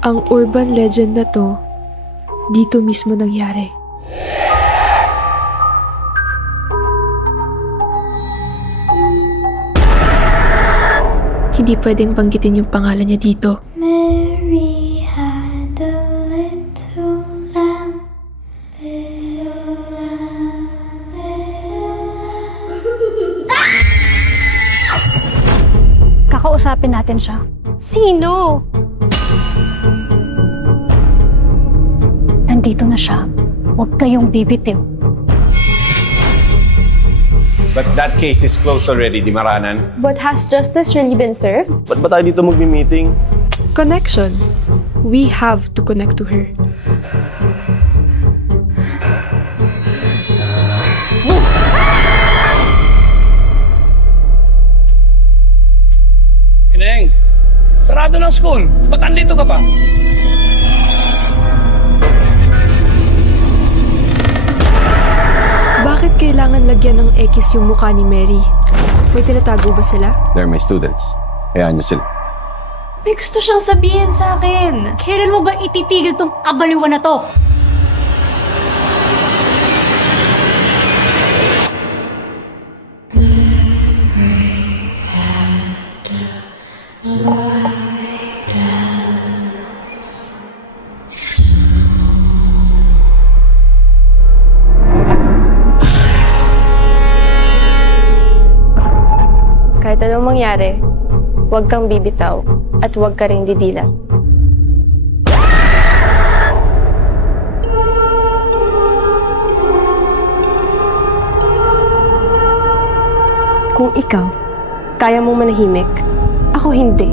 Ang urban legend na to, dito mismo nangyari. Hindi pwedeng banggitin yung pangalan niya dito. Mary had a little lamb, little lamb, little lamb. Kakausapin natin siya. Sino? Nandito na siya. Huwag kayong bibitiw. But that case is closed already, di Maranan? But has justice really been served? Ba't ba tayo dito magmi-meeting? Connection. We have to connect to her. Ineng, sarado ng school. Ba't andito ka pa? Bakit kailangan lagyan ng X yung mukha ni Mary? May tinatago ba sila? They're my students. Hayaan niyo sila. May gusto siyang sabihin sa akin. Kailan mo ba ititigil tong kabaliwan na to? Kahit anong mangyari, huwag kang bibitaw at huwag ka rin didilat. Kung ikaw, kaya mong manahimik, ako hindi.